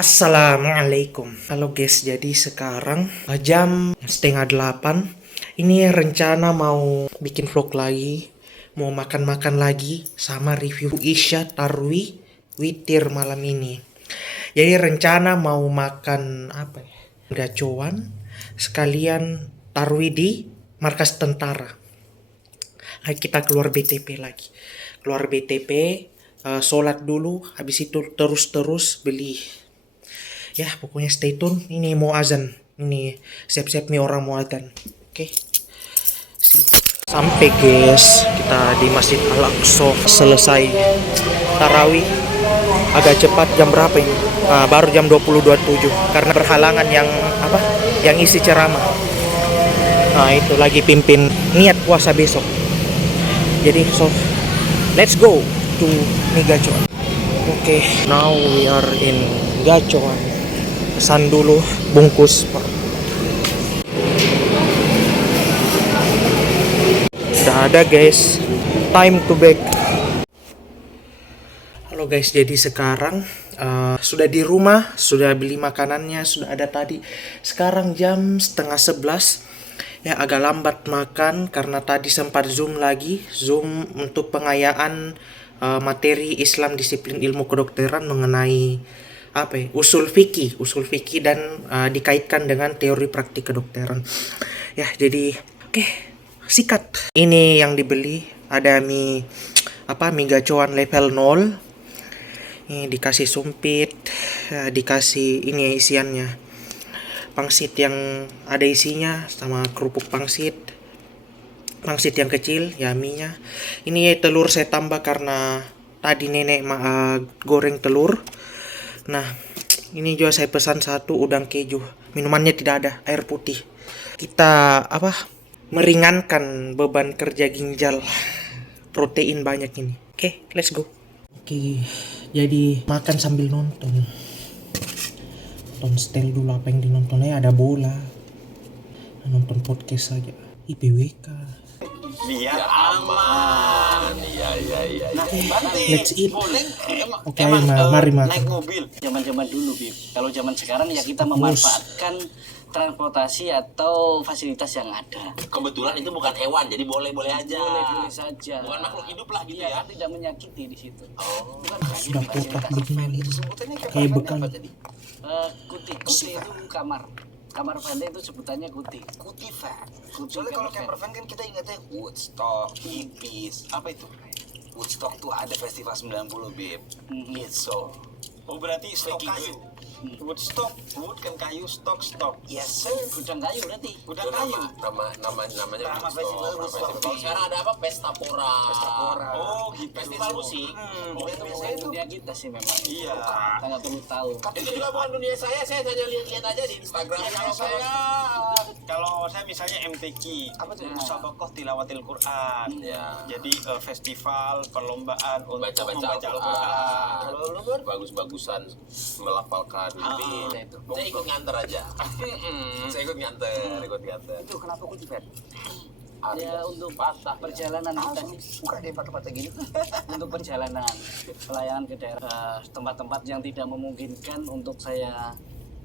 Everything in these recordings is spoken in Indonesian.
Assalamualaikum. Halo guys, jadi sekarang jam setengah 8. Ini rencana mau bikin vlog lagi, mau makan-makan lagi, sama review Isya Tarwi Witir malam ini. Jadi rencana mau makan apa ya? Gacoan sekalian Tarwi di markas tentara. Ayo kita keluar BTP lagi. Keluar BTP, sholat dulu, habis itu terus beli. Ya, pokoknya stay tune. Ini mau azan. Ini siap-siap nih orang mau azan. Oke. Sampai guys, kita di Masjid Al-Aqsa selesai tarawih. Agak cepat, jam berapa ini? Baru jam 20.27 karena berhalangan yang Yang isi ceramah. Nah, itu lagi pimpin niat puasa besok. Jadi let's go to Gacoan. Oke, now we are in Gacoan. Pesan dulu bungkus. Udah ada guys. Time to back. Halo guys, jadi sekarang sudah di rumah, sudah beli makanannya, sudah ada tadi. Sekarang jam setengah 11. Ya, agak lambat makan karena tadi sempat zoom untuk pengayaan materi Islam disiplin ilmu kedokteran mengenai usul fikih dan dikaitkan dengan teori praktik kedokteran. Ya, jadi oke, sikat. Ini yang dibeli ada mie gacoan level 0. Ini dikasih sumpit, dikasih ini isiannya. Pangsit yang ada isinya sama kerupuk pangsit yang kecil ya, mie-nya. Ini telur saya tambah karena tadi nenek goreng telur. Nah, ini juga saya pesan satu udang keju. Minumannya tidak ada, air putih. Kita meringankan beban kerja ginjal. Protein banyak ini. Oke, let's go. Oke, jadi makan sambil nonton. Setel dulu apa yang dinontonnya, ada bola. Nonton podcast saja. IPWK. Biar aman. Iya. Nah, let's eat. Oke, Mari makan. naik mobil. Zaman dulu, Bib. Kalau zaman sekarang ya kita memanfaatkan transportasi atau fasilitas yang ada. Kebetulan itu bukan hewan, jadi boleh-boleh aja. Boleh saja. Bukan makhluk hidup lah gitu ya. Tidak menyakiti di situ. Bukan Sudah kotak begini. itu sebutannya Kayak bekal. apa tadi? Kuti itu kamar pendek itu sebutannya kuti. Kuti van. Soalnya kalau camper van kan kita ingatnya Woodstock, hippies. Apa itu? Woodstock tuh ada festival 90, Bib. It's so. Oh, berarti stok kayu. Woodstock, wood kan kayu, stok. Yes sir. Gudang kayu berarti. Gudang kayu. Namanya Nama festival Woodstock. Kalau sekarang ada apa? Pesta Pora. Oh, gitu. Festival musik. Oh, itu biasanya dunia kita sih memang. Iya. Kita nggak perlu tahu. Itu juga bukan dunia saya hanya lihat aja di Instagram. Kalau saya misalnya MTQ, apa tuh? Musabakoh Tilawatil Quran. Ya. Jadi festival perlombaan untuk Baca-baca membaca Al-Quran. Al-Quran. Kalau lu kan bagus-bagusan melafalkan mimpi. Saya ikut nganter aja. Saya ikut nganter. Itu kenapa kuti van? Ya untuk perjalanan kita sih. Bukan dia pakai gini. Untuk perjalanan pelayanan ke daerah tempat-tempat yang tidak memungkinkan untuk saya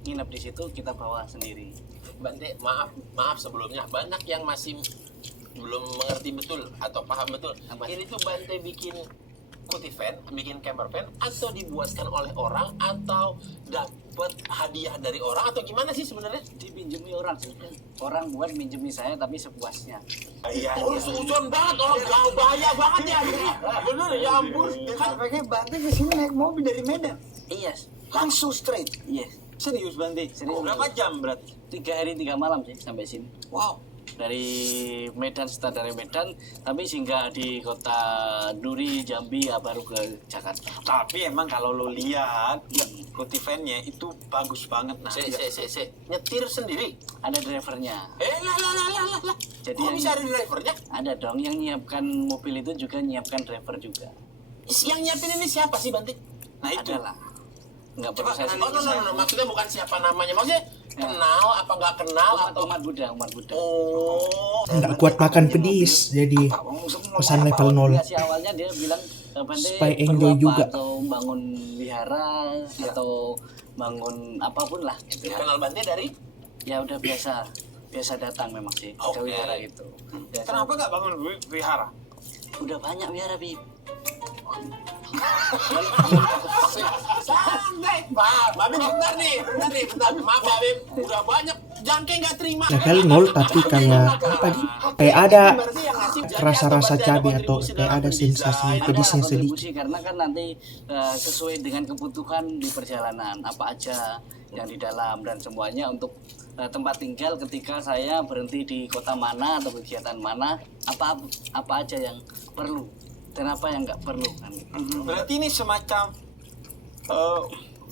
nginep di situ, kita bawa sendiri. Bante, maaf sebelumnya, banyak yang masih belum mengerti betul atau paham betul. Ini tuh Bante bikin kuti van, bikin camper van, atau dibuatkan oleh orang, atau dapat hadiah dari orang, atau gimana sih sebenarnya? Dipinjemi orang sih. Orang buat minjemi saya tapi sepuasnya. Iya. Sujon banget, orang gak bahaya banget ya ini. Bener ya ampun. Kan pakai Bante ke sini naik mobil dari Medan. Iya. Langsung straight. Iya. Serius Bante? Serius. Berapa jam berarti? 3 hari 3 malam sih sampai sini. Wow. Dari Medan, start dari Medan, tapi singgah di kota Duri, Jambi, ya baru ke Jakarta. Tapi emang kalau lo lihat kuti van-nya itu bagus banget. Nah, Nyetir sendiri. Ada drivernya. Lah. Jadi Kok bisa ada drivernya? ada dong yang nyiapkan mobil itu juga nyiapkan driver juga. Yang nyiapin ini siapa sih Bante? nah itu. Adalah. Nggak perlu Coba saya kenalin. sebut. No. Maksudnya bukan siapa namanya. Maksudnya kenal apa nggak kenal atau Umat Buddha. Oh. Nggak kuat makan pedis, jadi pesan level 0. Aplikasi awalnya dia bilang Bante Supaya perlu enjoy apa, juga. atau bangun wihara atau bangun apapun lah gitu ya. Kenal Bante dari? Ya udah biasa datang memang sih ke Oke. wihara gitu. Biasa. Kenapa nggak bangun wihara? Udah banyak wihara, Bib. Santai, Pak Bim, bentar. Maaf Pak Bim, udah banyak jangke nggak terima. Gagal nol tapi kayak apa nih? Kayak ada rasa-rasa cabai atau kayak ada sensasi pedisnya sedikit. kontribusi karena kan nanti sesuai dengan kebutuhan di perjalanan apa aja yang di dalam dan semuanya untuk tempat tinggal ketika saya berhenti di kota mana atau kegiatan mana apa aja yang perlu dan apa yang nggak perlu kan gitu. Berarti ini semacam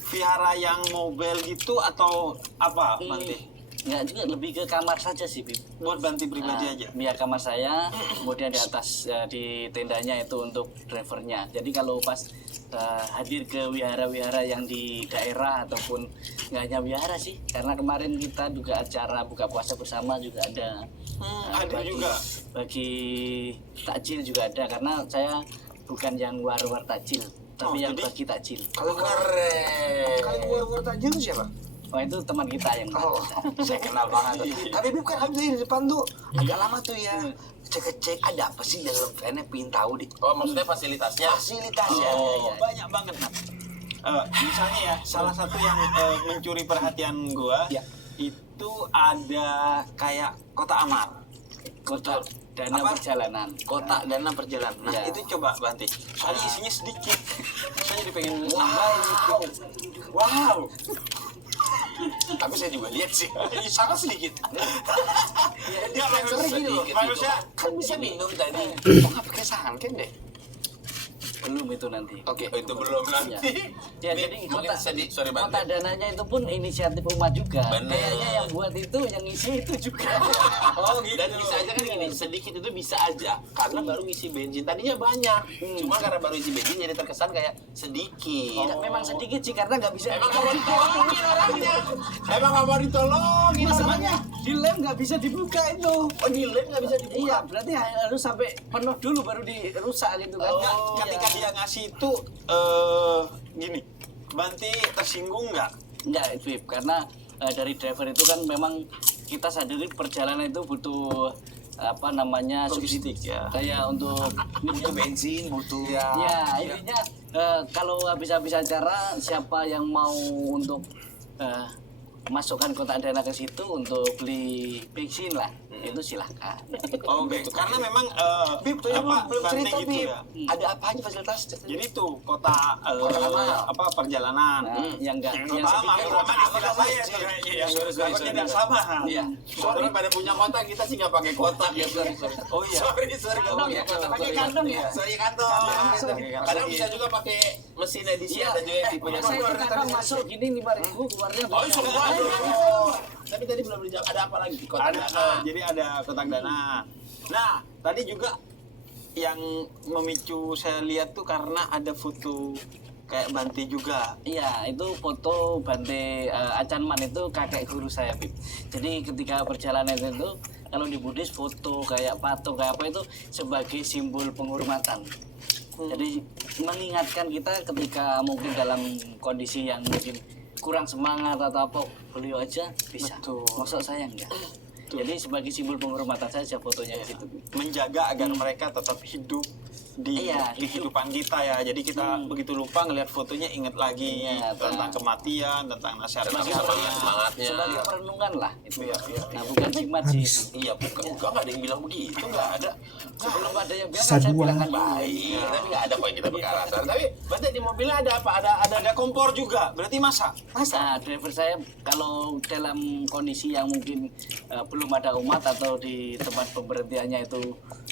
vihara yang mobile gitu atau apa, Bante? Nggak juga, lebih ke kamar saja sih, Bib. Buat Bante pribadi aja. Biar kamar saya, kemudian di atas di tendanya itu untuk drivernya. Jadi kalau pas hadir ke wihara-wihara yang di daerah ataupun nggak hanya wihara sih, karena kemarin kita juga acara buka puasa bersama juga ada. Ada juga. Bagi takjil juga ada, karena saya bukan yang war-war takjil, tapi yang jadi- bagi takjil. Kalau keren. Kalau war takjil itu siapa? Oh itu teman kita yang Saya kenal banget. Tapi Bib kan habis di depan tuh agak lama tuh ya. Cek ada apa sih dalam van-nya, pingin tahu deh. Oh, maksudnya fasilitasnya? Fasilitasnya. Banyak banget, Nak. Misalnya ya, salah satu yang mencuri perhatian gua itu ada kayak Kota Amal. kota dana Apa? perjalanan. Kota dana perjalanan. Nah, Ya. itu coba Banti. Soalnya isinya sedikit. Saya jadi pengen nambahin gitu. Wow. Tapi saya juga lihat sih. Sangat sedikit. Ya, maksudnya gini loh. Sedikit Maksudnya gitu. Kan bisa minum tadi. kok nggak pakai sanken deh? Belum itu nanti. Oke, itu belum nanti. Ya, Ini jadi mungkin kota, sedih, sorry kota Bante. dananya itu pun inisiatif umat juga. Bener. Kayaknya yang buat itu, yang ngisi itu juga. Oh gitu. Dan bisa aja kan gini, sedikit itu bisa aja karena baru ngisi bensin. Tadinya banyak, cuma karena baru isi bensin jadi terkesan kayak sedikit. Ya, memang sedikit sih karena nggak bisa. Emang nggak mau ditolongin orangnya. Emang nggak mau ditolongin Masalahnya di lem nggak bisa dibuka itu. Oh, di lem nggak bisa dibuka. Iya, berarti harus sampai penuh dulu baru dirusak gitu kan. Nggak, Iya. ketika dia ngasih itu gini, Banti tersinggung nggak? Enggak, Bib, karena dari driver itu kan memang kita sadari perjalanan itu butuh apa namanya Logistik ya. kayak untuk Butuh bensin, butuh. ya intinya kalau habis-habis acara siapa yang mau untuk masukkan kotak dana ke situ untuk beli bensin lah itu silahkan. Oh gitu. Karena memang Bib, apa belum Banti cerita gitu Bib. ya. Ada apa aja fasilitas? Jadi tuh kota apa perjalanan. Nah, yang enggak Yang yang pertama, sedikit kota istilah saya tuh kayaknya ya. Takutnya tidak sama. Iya. Sorry pada punya kotak, kita sih nggak pakai kotak ya. Sorry. Oh iya. Sorry nggak Kantong pakai ya, kotak. pakai kantong ya. Sorry kantong. Kadang bisa juga pakai mesin edisi Iya. ada juga yang tipenya. Masa itu kadang masuk gini 5.000 keluarnya Oh, berapa? semua. Tapi tadi belum dijawab. Ada apa lagi di kotak Ada dana? jadi ada kotak dana. Nah, tadi juga yang memicu saya lihat tuh karena ada foto kayak Banti juga. Iya, itu foto Bante Acanman itu kakek guru saya, Bib. Jadi ketika perjalanan itu kalau di Buddhis foto kayak patung kayak apa itu sebagai simbol penghormatan. Jadi mengingatkan kita ketika mungkin dalam kondisi yang mungkin kurang semangat atau apa, beliau aja bisa. Betul. Maksud saya enggak. Jadi sebagai simbol penghormatan saja fotonya di situ. Menjaga agar mereka tetap hidup di Iya, kehidupan kita ya. Jadi kita begitu lupa ngelihat fotonya ingat lagi Iya, tentang kematian, tentang Masih nasihat-nasihatnya. semangatnya. Sebagai perenungan lah itu. Iya, iya, Nah, bukan jimat sih. Iya, bukan. Enggak ada yang bilang begitu. Enggak ada. Sebelum ada yang bilang kan saya Sadua. bilang kan Baik, tapi nggak ada poin kita berkarat. Tapi berarti di mobilnya ada apa? Ada kompor juga. Berarti masak. Nah, driver saya kalau dalam kondisi yang mungkin belum ada umat atau di tempat pemberhentiannya itu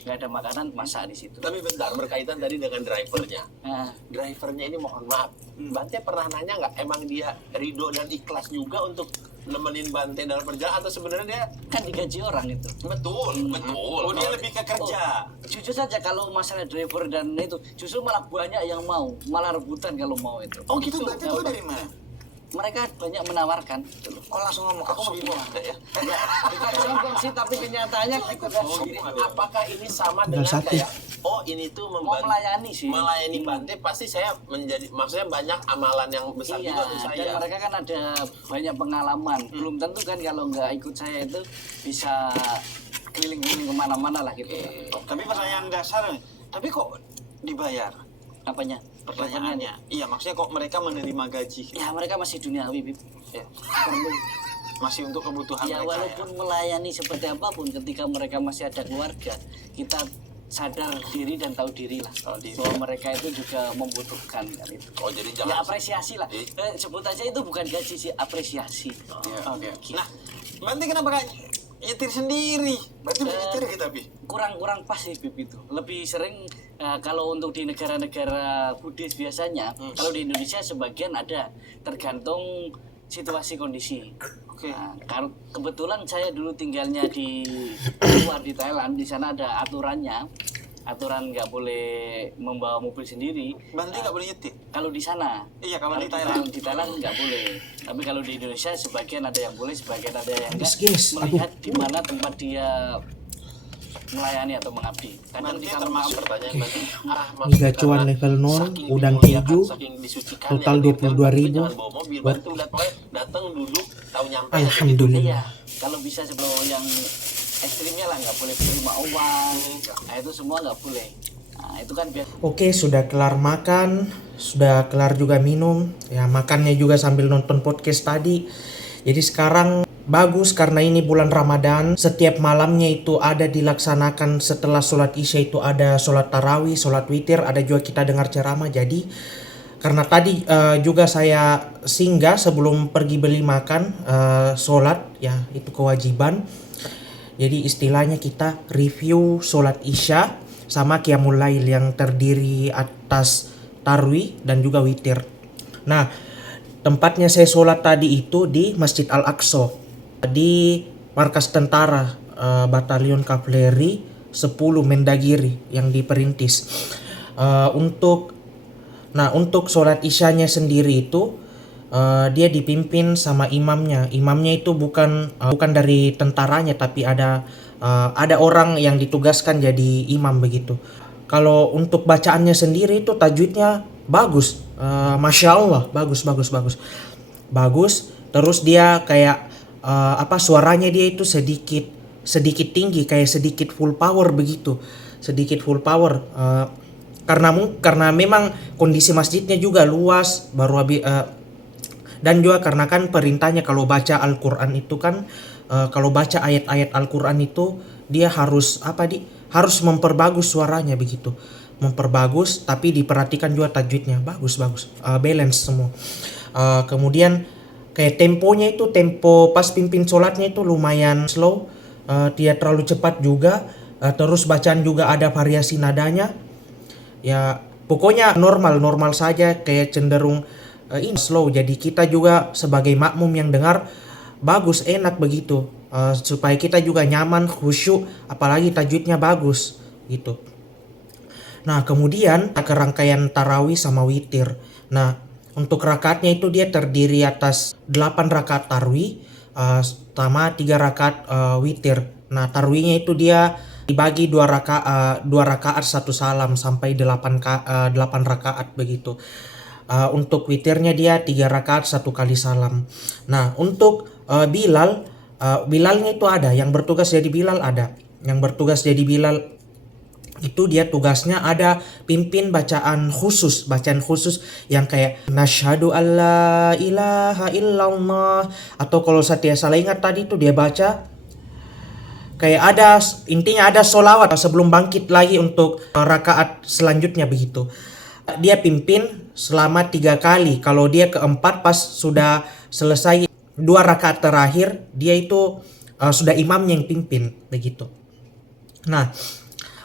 nggak ada makanan, masak di situ. Tapi bentar, berkaitan tadi dengan drivernya. Nah, Drivernya ini mohon maaf, Bante pernah nanya nggak emang dia ridho dan ikhlas juga untuk nemenin Bante dalam perjalanan atau sebenarnya dia kan digaji orang itu. betul. Oh, dia lebih ke kerja. Jujur saja kalau masalah driver dan itu justru malah banyak yang mau, malah rebutan kalau mau itu. Oh gitu, Itu, Banti ya, tahu dari mana? mereka banyak menawarkan gitu loh. Oh langsung ngomong, aku mau gitu ada ya. Bukan sombong sih, tapi kenyataannya gitu kan. Apakah ini sama Tinggal dengan satu. kayak oh ini tuh mau melayani sih. melayani Bante, pasti saya maksudnya banyak amalan yang besar Iya, juga untuk dan saya. mereka kan ada banyak pengalaman. Belum tentu kan kalau nggak ikut saya itu bisa keliling-keliling kemana-mana lah gitu. Tapi pertanyaan dasar, tapi kok dibayar? Apanya? Pertanyaannya. Iya, maksudnya kok mereka menerima gaji? Ya mereka masih duniawi, Bib. Ya. Perlu. Masih untuk kebutuhan Ya mereka. walaupun melayani seperti apapun, ketika mereka masih ada keluarga, kita sadar diri dan tahu diri lah. Bahwa mereka itu juga membutuhkan kan itu. Oh jadi Ya jangan apresiasi lah. Sebut aja itu bukan gaji sih, apresiasi. Oke. Nah, Bante kenapa gak nyetir sendiri? Berarti nyetir kita, Bi? Kurang pas sih Bib itu. Lebih sering kalau untuk di negara-negara Buddhis biasanya, kalau di Indonesia sebagian ada, tergantung situasi kondisi. Oke. Nah, kebetulan saya dulu tinggalnya di luar di Thailand, di sana ada aturannya, aturan nggak boleh membawa mobil sendiri. Bante nggak boleh nyetir? Kalau di sana, Iya, kalau di Thailand. di Thailand nggak boleh. Tapi kalau di Indonesia sebagian ada yang boleh, sebagian ada yang enggak. Guys, Melihat di mana tempat dia melayani atau mengabdi. Kadang Berarti di termasuk pertanyaan Bante. Ini gacuan level 0, udang keju, total 22.000. Jangan bawa mobil, Bante udah pokoknya datang duduk, tahu nyampe. Alhamdulillah. Iya, kalau bisa sebelum yang ekstrimnya lah nggak boleh terima uang. Nah itu semua nggak boleh. Nah itu kan biasa. Oke, sudah kelar makan, sudah kelar juga minum. Ya, makannya juga sambil nonton podcast tadi. Jadi sekarang bagus karena ini bulan Ramadan. Setiap malamnya itu ada dilaksanakan setelah sholat isya itu ada sholat tarawih, sholat witir, ada juga kita dengar ceramah. Jadi karena tadi juga saya singgah sebelum pergi beli makan, sholat ya itu kewajiban. Jadi istilahnya kita review sholat isya sama qiyamul lail yang terdiri atas tarwi dan juga witir. Nah, tempatnya saya sholat tadi itu di Masjid Al-Aqsa, di markas tentara Batalion Kavaleri 10 Mendagiri yang diperintis. Untuk sholat isyanya sendiri itu dia dipimpin sama imamnya. Imamnya itu bukan dari tentaranya, tapi ada orang yang ditugaskan jadi imam begitu. Kalau untuk bacaannya sendiri itu tajwidnya bagus, masya Allah, bagus. Terus dia kayak suaranya dia itu sedikit tinggi, kayak sedikit full power begitu, karena memang kondisi masjidnya juga luas, dan juga karena kan perintahnya kalau baca Al-Quran itu kan kalau baca ayat-ayat Al-Quran itu dia harus harus memperbagus suaranya begitu, memperbagus, tapi diperhatikan juga tajwidnya bagus, balance semua. Kemudian kayak tempo pas pimpin sholatnya itu lumayan slow, tidak terlalu cepat juga, terus bacaan juga ada variasi nadanya, ya pokoknya normal saja, kayak cenderung ini slow. Jadi kita juga sebagai makmum yang dengar bagus, enak begitu, supaya kita juga nyaman, khusyuk, apalagi tajwidnya bagus gitu. Nah kemudian ke rangkaian tarawih sama witir. Nah untuk rakaatnya itu dia terdiri atas 8 rakaat tarawih sama 3 rakaat witir. Nah tarawihnya itu dia dibagi 2 rakaat 1 salam sampai 8 rakaat begitu. Untuk witirnya dia 3 rakaat 1 kali salam. Nah untuk Bilalnya itu ada yang bertugas jadi Bilal, itu dia tugasnya ada pimpin bacaan khusus yang kayak nasyhadu alla ilaha illallah, atau kalau saya salah ingat tadi itu dia baca kayak intinya ada sholawat sebelum bangkit lagi untuk rakaat selanjutnya begitu. Dia pimpin selama 3 kali. Kalau dia keempat pas sudah selesai 2 rakaat terakhir, dia itu sudah imamnya yang pimpin begitu. Nah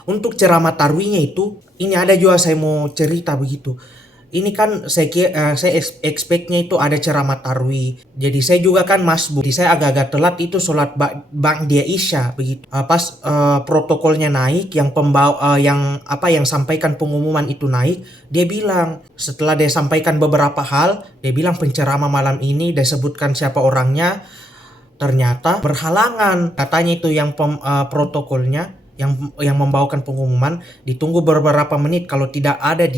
untuk ceramah tarwihnya itu ini ada juga saya mau cerita begitu. Ini kan saya expect-nya itu ada ceramah tarwih. Jadi saya juga kan masbuk. Jadi saya agak-agak telat itu sholat dia isya begitu. Pas protokolnya naik, yang yang sampaikan pengumuman itu naik, dia bilang setelah dia sampaikan beberapa hal, dia bilang penceramah malam ini dia sebutkan siapa orangnya, ternyata berhalangan katanya itu yang protokolnya. yang membawakan pengumuman, ditunggu beberapa menit. Kalau tidak ada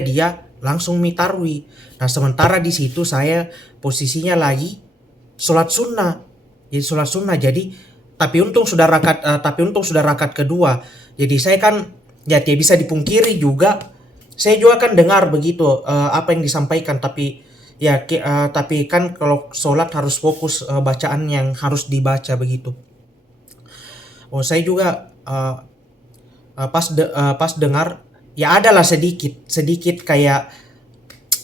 dia langsung mitarwi. Nah, sementara di situ saya posisinya lagi sholat sunnah. Jadi tapi untung sudah rakaat kedua. Jadi saya kan ya tidak bisa dipungkiri juga, saya juga kan dengar begitu apa yang disampaikan, tapi ya tapi kan kalau sholat harus fokus bacaan yang harus dibaca begitu. Oh, saya juga pas dengar ya adalah sedikit kayak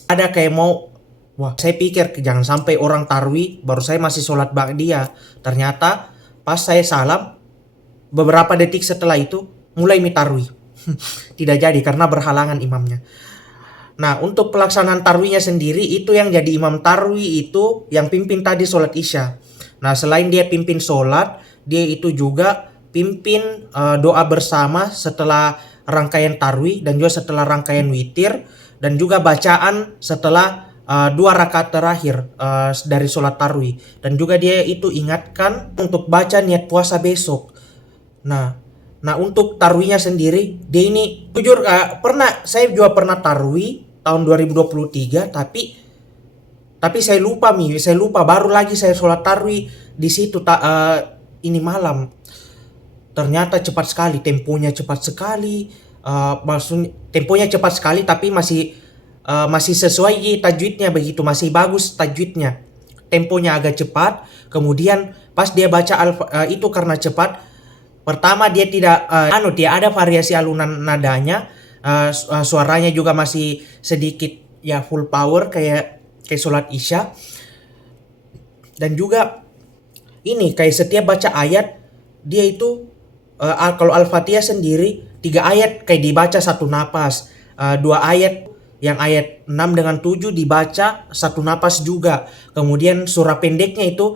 ada kayak mau, wah, saya pikir jangan sampai orang tarwi baru saya masih sholat ba'diyah. Ternyata pas saya salam beberapa detik setelah itu mulai mitarwi. Tidak jadi karena berhalangan imamnya. Nah, untuk pelaksanaan tarwinya sendiri itu yang jadi imam tarwi itu yang pimpin tadi sholat isya. Nah, selain dia pimpin sholat, dia itu juga pimpin doa bersama setelah rangkaian tarwi dan juga setelah rangkaian witir, dan juga bacaan setelah 2 rakaat terakhir dari sholat tarwi. Dan juga dia itu ingatkan untuk baca niat puasa besok. Nah untuk tarwinya sendiri, dia ini jujur saya juga pernah tarwi tahun 2023, tapi saya lupa baru lagi saya sholat tarwi di situ ini malam. Ternyata cepat sekali, temponya cepat sekali. Maksudnya temponya cepat sekali tapi masih sesuai tajwidnya begitu, masih bagus tajwidnya. Temponya agak cepat. Kemudian pas dia baca itu karena cepat, pertama dia tidak ada variasi alunan nadanya, suaranya juga masih sedikit ya full power kayak sholat isya. Dan juga ini kayak setiap baca ayat dia itu kalau Al-Fatihah sendiri 3 ayat kayak dibaca satu napas, 2 ayat yang ayat 6 dengan 7 dibaca satu napas juga. Kemudian surah pendeknya itu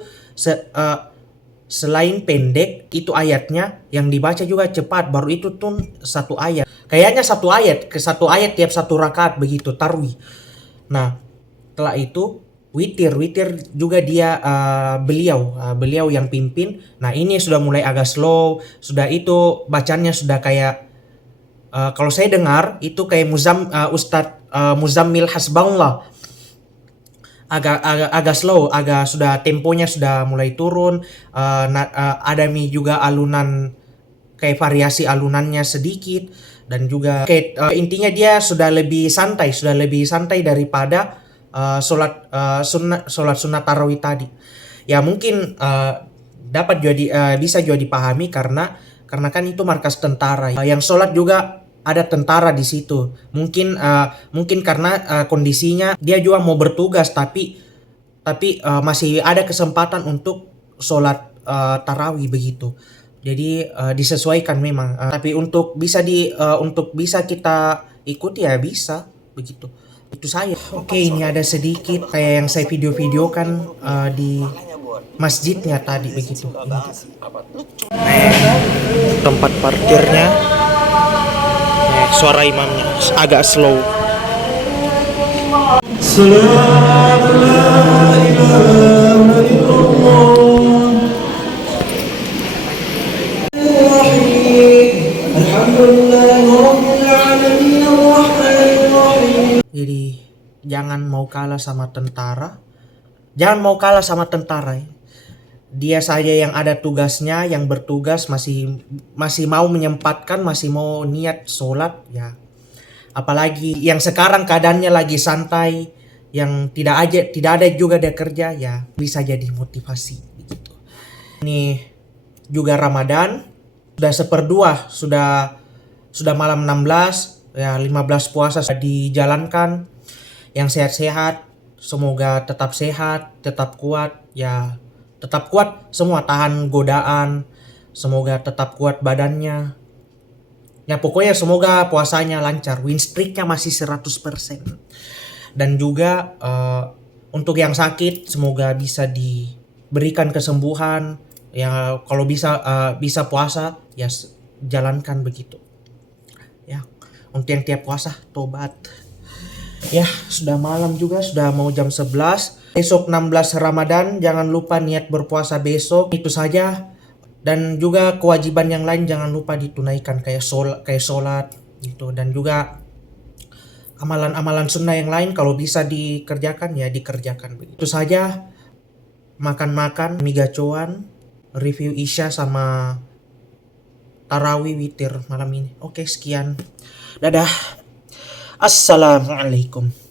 selain pendek itu ayatnya yang dibaca juga cepat, baru itu tuh 1 ayat. Kayaknya 1 ayat tiap 1 rakaat begitu tarwi. Nah, setelah itu witir juga dia beliau yang pimpin. Nah, ini sudah mulai agak slow, sudah itu bacanya sudah kayak kalau saya dengar itu kayak Ustadz Muzammil Hasbullah, agak slow, sudah temponya sudah mulai turun. Ada juga alunan kayak variasi alunannya sedikit, dan juga kayak intinya dia sudah lebih santai daripada sholat sunnah tarawih tadi. Ya mungkin dapat juga bisa juga dipahami karena kan itu markas tentara. Yang sholat juga ada tentara di situ. Mungkin karena kondisinya dia juga mau bertugas tapi masih ada kesempatan untuk sholat tarawih begitu. Jadi disesuaikan memang. Tapi untuk bisa kita ikuti ya bisa begitu. Itu saya. Oke, ini ada sedikit kayak yang saya video-videokan di masjidnya tadi begitu. Tempat parkirnya, suara imamnya agak slow. Jadi jangan mau kalah sama tentara. Ya. Dia saja yang ada tugasnya, yang bertugas masih mau menyempatkan, masih mau niat sholat ya. Apalagi yang sekarang keadaannya lagi santai, yang tidak ada juga dia kerja ya, bisa jadi motivasi gitu. Ini juga Ramadan sudah 1/2, sudah malam 16 ya, 15 puasa sudah dijalankan. Yang sehat-sehat semoga tetap sehat, tetap kuat ya. Tetap kuat semua, tahan godaan, semoga tetap kuat badannya. Ya pokoknya semoga puasanya lancar, win streaknya masih 100%. Dan juga untuk yang sakit semoga bisa diberikan kesembuhan. Ya kalau bisa puasa ya jalankan begitu. Ya, untuk yang tiap puasa tobat. Ya, sudah malam juga, sudah mau jam 11. Besok 16 Ramadan, jangan lupa niat berpuasa besok. Itu saja. Dan juga kewajiban yang lain jangan lupa ditunaikan kayak sholat gitu, dan juga amalan-amalan sunnah yang lain kalau bisa dikerjakan ya dikerjakan. Begitu saja, makan-makan mie gacoan, review Isya sama tarawih witir malam ini. Oke, sekian. Dadah. Assalamualaikum.